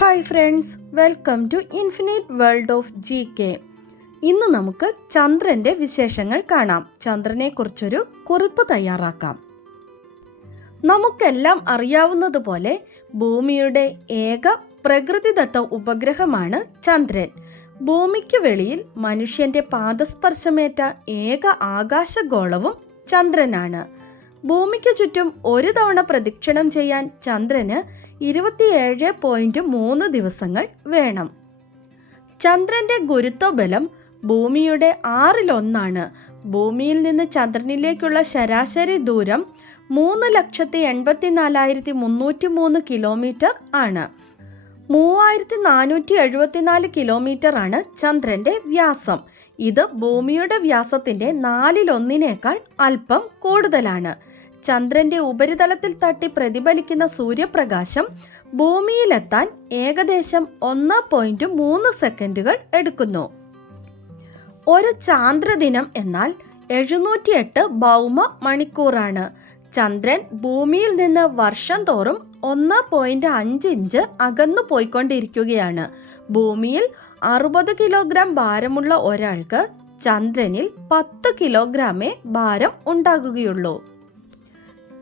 Hi friends welcome to infinite world of G K ഇന്ന് നമുക്ക് ചന്ദ്രന്റെ വിശേഷങ്ങൾ കാണാം. ചന്ദ്രനെക്കുറിച്ചൊരു കുറിപ്പ് തയ്യാറാക്കാം. നമുക്കെല്ലാം അറിയാവുന്നതുപോലെ ഭൂമിയുടെ ഏക പ്രകൃതിദത്ത ഉപഗ്രഹമാണ് ചന്ദ്രൻ. ഭൂമിക്ക് വെളിയിൽ മനുഷ്യന്റെ പാദസ്പർശമേറ്റ ഏക ആകാശഗോളവും ചന്ദ്രനാണ്. ഭൂമിക്ക് ചുറ്റും ഒരു തവണ പ്രദക്ഷിണം ചെയ്യാൻ ചന്ദ്രന് ഇരുപത്തിയേഴ് പോയിന്റ് മൂന്ന് ദിവസങ്ങൾ വേണം. ചന്ദ്രന്റെ ഗുരുത്വബലം ഭൂമിയുടെ ആറിലൊന്നാണ്. ഭൂമിയിൽ നിന്ന് ചന്ദ്രനിലേക്കുള്ള ശരാശരി ദൂരം മൂന്ന് ലക്ഷത്തി എൺപത്തി നാലായിരത്തി മുന്നൂറ്റി മൂന്ന് കിലോമീറ്റർ ആണ്. മൂവായിരത്തി നാനൂറ്റി എഴുപത്തിനാല് കിലോമീറ്റർ ആണ് ചന്ദ്രന്റെ വ്യാസം. ഇത് ഭൂമിയുടെ വ്യാസത്തിന്റെ നാലിലൊന്നിനേക്കാൾ അല്പം കൂടുതലാണ്. ചന്ദ്രന്റെ ഉപരിതലത്തിൽ തട്ടി പ്രതിഫലിക്കുന്ന സൂര്യപ്രകാശം ഭൂമിയിലെത്താൻ ഏകദേശം ഒന്ന് പോയിന്റ് മൂന്ന് സെക്കൻഡുകൾ എടുക്കുന്നു. ഒരു ചാന്ദ്രദിനം എന്നാൽ എഴുന്നൂറ്റിയെട്ട് ഭൗമ മണിക്കൂറാണ് ചന്ദ്രൻ ഭൂമിയിൽ നിന്ന് വർഷം തോറും ഒന്ന് പോയിന്റ് അഞ്ച് ഇഞ്ച് അകന്നു പോയിക്കൊണ്ടിരിക്കുകയാണ്. ഭൂമിയിൽ അറുപത് കിലോഗ്രാം ഭാരമുള്ള ഒരാൾക്ക് ചന്ദ്രനിൽ പത്ത് കിലോഗ്രാമേ ഭാരം ഉണ്ടാകുകയുള്ളൂ.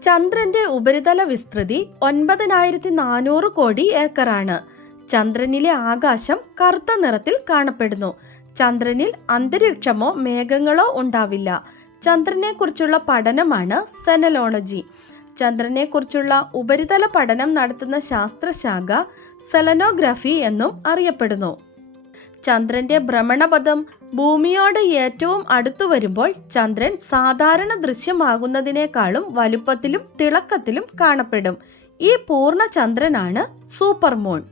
ചന്ദ്രന്റെ ഉപരിതല വിസ്തൃതി ഒൻപതിനായിരത്തി നാനൂറ് കോടി ഏക്കറാണ്. ചന്ദ്രനിലെ ആകാശം കറുത്ത നിറത്തിൽ കാണപ്പെടുന്നു. ചന്ദ്രനിൽ അന്തരീക്ഷമോ മേഘങ്ങളോ ഉണ്ടാവില്ല. ചന്ദ്രനെക്കുറിച്ചുള്ള പഠനമാണ് സെനലോളജി. ചന്ദ്രനെക്കുറിച്ചുള്ള ഉപരിതല പഠനം നടത്തുന്ന ശാസ്ത്രശാഖ സെലനോഗ്രഫി എന്നും അറിയപ്പെടുന്നു. ചന്ദ്രന്റെ ഭ്രമണപഥം ഭൂമിയോട് ഏറ്റവും അടുത്തു വരുമ്പോൾ ചന്ദ്രൻ സാധാരണ ദൃശ്യമാകുന്നതിനേക്കാളും വലുപ്പത്തിലും തിളക്കത്തിലും കാണപ്പെടും. ഈ പൂർണ ചന്ദ്രനാണ് സൂപ്പർ മൂൺ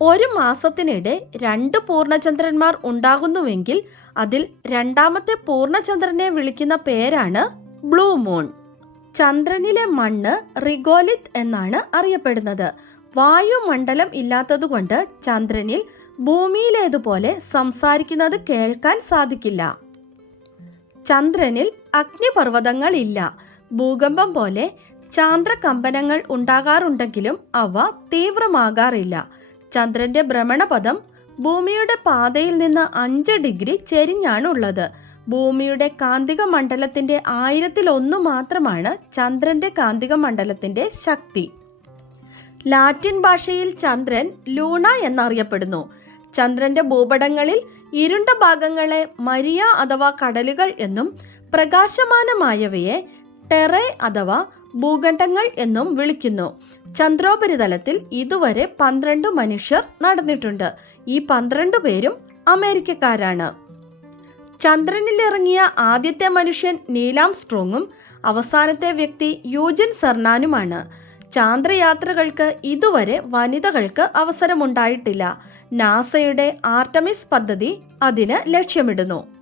ഒരു മാസത്തിനിടെ രണ്ട് പൂർണചന്ദ്രന്മാർ ഉണ്ടാകുന്നുവെങ്കിൽ അതിൽ രണ്ടാമത്തെ പൂർണചന്ദ്രനെ വിളിക്കുന്ന പേരാണ് ബ്ലൂ മൂൺ ചന്ദ്രനിലെ മണ്ണ് റിഗോലിത് എന്നാണ് അറിയപ്പെടുന്നത്. വായുമണ്ഡലം ഇല്ലാത്തതുകൊണ്ട് ചന്ദ്രനിൽ ഭൂമിയിലേതുപോലെ സംസാരിക്കുന്നത് കേൾക്കാൻ സാധിക്കില്ല. ചന്ദ്രനിൽ അഗ്നിപർവതങ്ങൾ ഇല്ല ഭൂകമ്പം പോലെ ചാന്ദ്രകമ്പനങ്ങൾ ഉണ്ടാകാറുണ്ടെങ്കിലും അവ തീവ്രമാകാറില്ല. ചന്ദ്രന്റെ ഭ്രമണപഥം ഭൂമിയുടെ പാതയിൽ നിന്ന് അഞ്ച് ഡിഗ്രി ചെരിഞ്ഞാണുള്ളത്. ഭൂമിയുടെ കാന്തിക മണ്ഡലത്തിന്റെ ആയിരത്തിൽ ഒന്ന് മാത്രമാണ് ചന്ദ്രന്റെ കാന്തിക മണ്ഡലത്തിന്റെ ശക്തി. ലാറ്റിൻ ഭാഷയിൽ ചന്ദ്രൻ ലൂണ എന്നറിയപ്പെടുന്നു. ചന്ദ്രന്റെ ഭൂപടങ്ങളിൽ ഇരുണ്ട ഭാഗങ്ങളെ മരിയ അഥവാ കടലുകൾ എന്നും പ്രകാശമാനമായവയെ ടെറെ അഥവാ ഭൂഖണ്ഡങ്ങൾ എന്നും വിളിക്കുന്നു. ചന്ദ്രോപരിതലത്തിൽ ഇതുവരെ പന്ത്രണ്ട് മനുഷ്യർ നടന്നിട്ടുണ്ട്. ഈ പന്ത്രണ്ട് പേരും അമേരിക്കക്കാരാണ്. ചന്ദ്രനിലിറങ്ങിയ ആദ്യത്തെ മനുഷ്യൻ നീലാം സ്ട്രോങ്ങും അവസാനത്തെ വ്യക്തി യൂജിൻ സർനാനുമാണ് ചാന്ദ്രയാത്രകൾക്ക് ഇതുവരെ വനിതകൾക്ക് അവസരമുണ്ടായിട്ടില്ല. നാസയുടെ ആർട്ടമിസ് പദ്ധതി അതിന് ലക്ഷ്യമിടുന്നു.